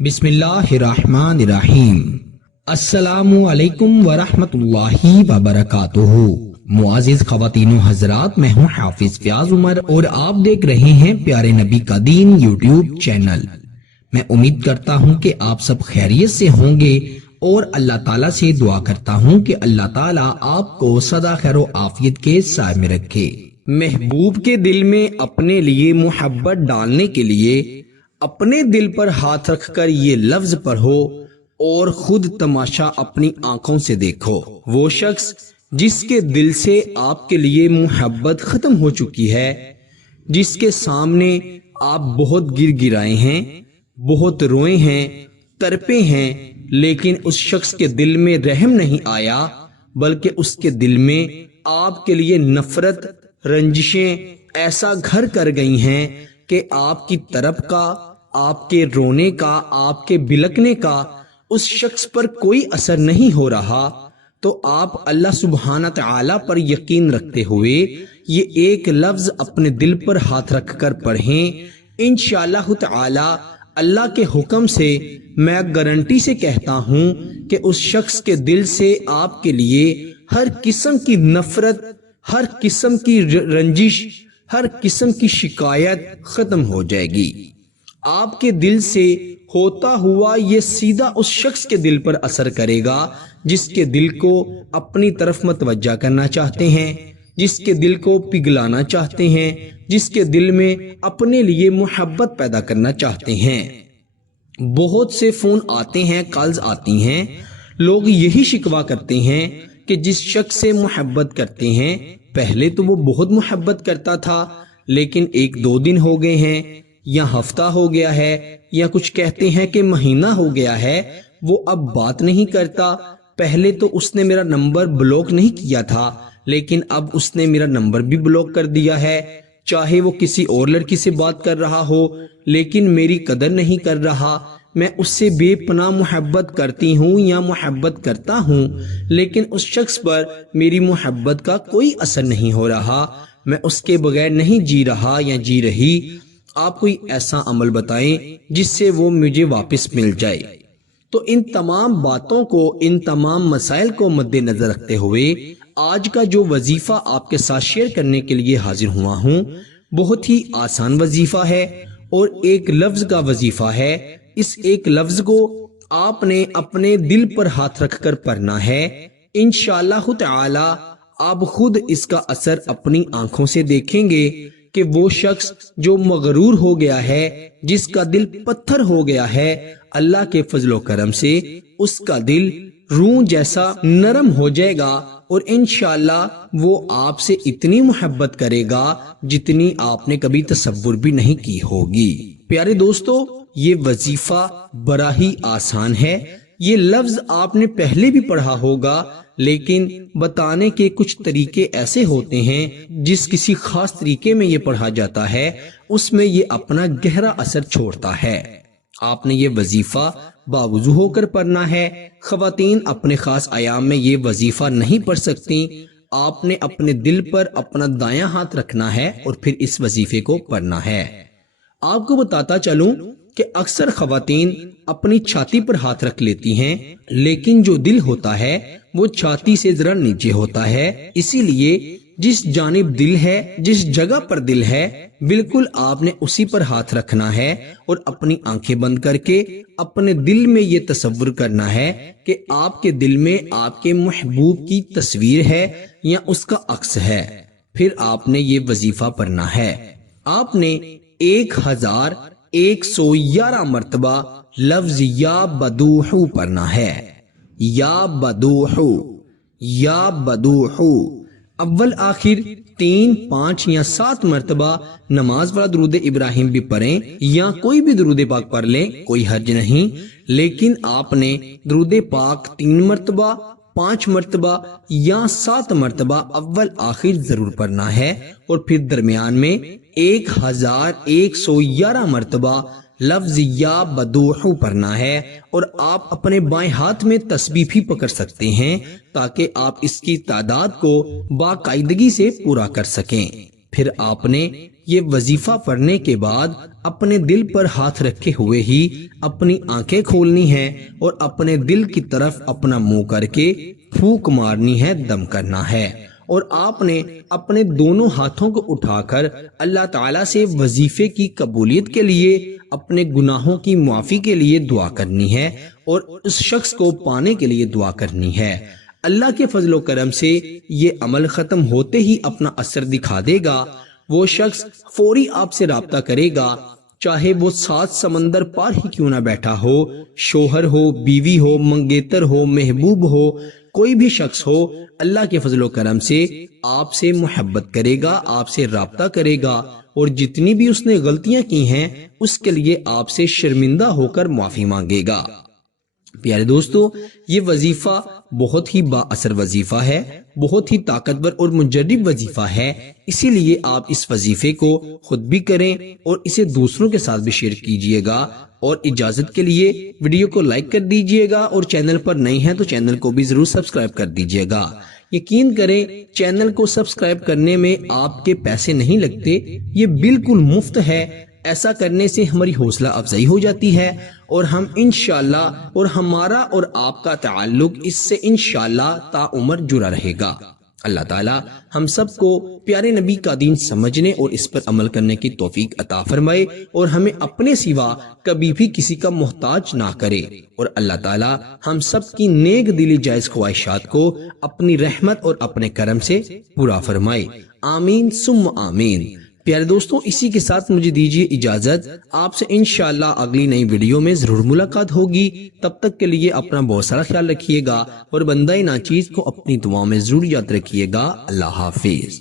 बिस्मिल्लाहिर्रहमानिर्रहीम। अस्सलामु अलैकुम वरहमतुल्लाहि वबरकातुहू। मुआजिज ख़वातीनो हजरात, मैं हूँ हाफिज फयाज उमर और आप देख रहे हैं प्यारे नबी का दीन यूट्यूब चैनल। मैं उम्मीद करता हूँ कि आप सब खैरियत से होंगे और अल्लाह ताला से दुआ करता हूँ कि अल्लाह ताला आपको सदा खैर आफियत के साए में रखे। महबूब के दिल में अपने लिए मोहब्बत डालने के लिए अपने दिल पर हाथ रखकर ये लफ्ज पढ़ो और खुद तमाशा अपनी आंखों से देखो। वो शख्स जिसके दिल से आपके लिए मोहब्बत खत्म हो चुकी है, जिसके सामने आप बहुत गिर गिराए हैं, बहुत रोए हैं, तड़पे हैं, लेकिन उस शख्स के दिल में रहम नहीं आया, बल्कि उसके दिल में आपके लिए नफरत, रंजिशें ऐसा घर कर गई हैं कि आपकी तरफ का, आपके रोने का, आपके बिलकने का उस शख्स पर कोई असर नहीं हो रहा, तो आप अल्लाह सुब्हाना तआला पर यकीन रखते हुए ये एक लफ्ज अपने दिल पर हाथ रखकर पढ़ें। इंशाअल्लाह तआला अल्लाह के हुक्म से मैं गारंटी से कहता हूँ कि उस शख्स के दिल से आपके लिए हर किस्म की नफरत, हर किस्म की रंजिश, हर किस्म की शिकायत खत्म हो जाएगी। आपके दिल से होता हुआ ये सीधा उस शख्स के दिल पर असर करेगा जिसके दिल को अपनी तरफ मतवज्जा करना चाहते हैं, जिसके दिल को पिघलाना चाहते हैं, जिसके दिल में अपने लिए मोहब्बत पैदा करना चाहते हैं। बहुत से फोन आते हैं, कॉल्स आती हैं, लोग यही शिकवा करते हैं कि जिस शख्स से मोहब्बत करते हैं, पहले तो वो बहुत मोहब्बत करता था, लेकिन 1-2 दिन हो गए हैं या हफ्ता हो गया है या कुछ कहते हैं कि महीना हो गया है, वो अब बात नहीं करता। पहले तो उसने मेरा नंबर ब्लॉक नहीं किया था, लेकिन अब उसने मेरा नंबर भी ब्लॉक कर दिया है। चाहे वो किसी और लड़की से बात कर रहा हो, लेकिन मेरी कदर नहीं कर रहा। मैं उससे बेपनाह मोहब्बत करती हूँ या मोहब्बत करता हूँ, लेकिन उस शख्स पर मेरी मोहब्बत का कोई असर नहीं हो रहा। मैं उसके बगैर नहीं जी रहा या जी रही। आप कोई ऐसा अमल बताएं जिससे वो मुझे वापस मिल जाए। तो इन तमाम बातों को, इन तमाम मसाइल को मद्देनजर रखते हुए आज का जो वजीफा आपके साथ शेयर करने के लिए हाजिर हुआ हूँ, बहुत ही आसान वजीफा है और एक लफ्ज का वजीफा है। इस एक लफ्ज को आपने अपने दिल पर हाथ रखकर पढ़ना है। इंशाअल्लाह तआला आप खुद इसका असर अपनी आंखों से देखेंगे कि वो शख्स जो मगरूर हो गया है, जिसका दिल पत्थर हो गया है, अल्लाह के फजलो करम से उसका दिल रूह जैसा नरम हो जाएगा और इंशाअल्लाह वो आपसे इतनी मोहब्बत करेगा जितनी आपने कभी तसव्वुर भी नहीं की होगी। प्यारे दोस्तों, ये वजीफा बड़ा ही आसान है। ये लफ्ज आपने पहले भी पढ़ा होगा, लेकिन बताने के कुछ तरीके ऐसे होते हैं, जिस किसी खास तरीके में ये पढ़ा जाता है उसमें ये अपना गहरा असर छोड़ता है। आपने ये वजीफा बावुजू होकर पढ़ना है। खवातीन अपने खास आयाम में ये वजीफा नहीं पढ़ सकती। आपने अपने दिल पर अपना दायां हाथ रखना है और फिर इस वजीफे को पढ़ना है। आपको बताता चलूं कि अक्सर खवातीन अपनी छाती पर हाथ रख लेती हैं, लेकिन जो दिल होता है वो छाती से जरा नीचे होता है। इसीलिए जिस जानिब दिल है, जिस जगह पर दिल है, बिल्कुल आपने उसी पर हाथ रखना है और अपनी आंखें बंद करके अपने दिल में ये तसव्वुर करना है कि आपके दिल में आपके महबूब की तस्वीर है या उसका अक्स है। फिर आपने ये वजीफा पढ़ना है। आपने 1111 मर्तबा लफ्ज या बदूहू पढ़ना है। या बदूहू, या बदूहू। अव्वल आखिर 3, 5 या 7 मर्तबा नमाज वाला दुरूद इब्राहिम भी पढ़ें या कोई भी दुरूद पाक पढ़ लें, कोई हर्ज नहीं। लेकिन आपने दुरूद पाक 3 मर्तबा, 5 मर्तबा या 7 मर्तबा अव्वल आखिर जरूर पढ़ना है और फिर दरमियान में 1111 मर्तबा लफ्ज या बदूहू पढ़ना है। और आप अपने बाएं हाथ में तस्बीह भी पकड़ सकते हैं ताकि आप इसकी तादाद को बाकायदगी से पूरा कर सकें। پھر آپ نے یہ وظیفہ پڑھنے کے بعد اپنے دل پر ہاتھ رکھے ہوئے ہی اپنی آنکھیں کھولنی ہیں اور اپنے دل کی طرف اپنا منہ کر کے پھونک مارنی ہے، دم کرنا ہے، اور آپ نے اپنے دونوں ہاتھوں کو اٹھا کر اللہ تعالیٰ سے وظیفے کی قبولیت کے لیے، اپنے گناہوں کی معافی کے لیے دعا کرنی ہے اور اس شخص کو پانے کے لیے دعا کرنی ہے۔ اللہ کے فضل و کرم سے یہ عمل ختم ہوتے ہی اپنا اثر دکھا دے گا۔ وہ شخص فوری آپ سے رابطہ کرے گا، چاہے وہ 7 سمندر پار ہی کیوں نہ بیٹھا ہو، شوہر ہو، بیوی ہو، منگیتر ہو، محبوب ہو، کوئی بھی شخص ہو، اللہ کے فضل و کرم سے آپ سے محبت کرے گا، آپ سے رابطہ کرے گا، اور جتنی بھی اس نے غلطیاں کی ہیں اس کے لیے آپ سے شرمندہ ہو کر معافی مانگے گا۔ پیارے دوستو، یہ وظیفہ بہت ہی با اثر وظیفہ ہے، بہت ہی طاقتور اور مجرب وظیفہ ہے، اسی لیے آپ اس وظیفے کو خود بھی کریں اور اسے دوسروں کے ساتھ بھی شیئر کیجئے گا، اور اجازت کے لیے ویڈیو کو لائک کر دیجئے گا، اور چینل پر نئے ہیں تو چینل کو بھی ضرور سبسکرائب کر دیجئے گا۔ یقین کریں، چینل کو سبسکرائب کرنے میں آپ کے پیسے نہیں لگتے، یہ بالکل مفت ہے۔ ایسا کرنے سے ہماری حوصلہ افزائی ہو جاتی ہے، اور ہم انشاءاللہ، اور ہمارا اور آپ کا تعلق اس سے انشاءاللہ تا عمر جڑا رہے گا۔ اللہ تعالی ہم سب کو پیارے نبی کا دین سمجھنے اور اس پر عمل کرنے کی توفیق عطا فرمائے، اور ہمیں اپنے سوا کبھی بھی کسی کا محتاج نہ کرے، اور اللہ تعالی ہم سب کی نیک دلی جائز خواہشات کو اپنی رحمت اور اپنے کرم سے پورا فرمائے، آمین ثم آمین۔ پیارے دوستوں، اسی کے ساتھ مجھے دیجیے اجازت، آپ سے انشاءاللہ اگلی نئی ویڈیو میں ضرور ملاقات ہوگی۔ تب تک کے لیے اپنا بہت سارا خیال رکھیے گا، اور بندہ ناچیز کو اپنی دعاؤں میں ضرور یاد رکھیے گا۔ اللہ حافظ۔